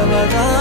i'm Ramadan.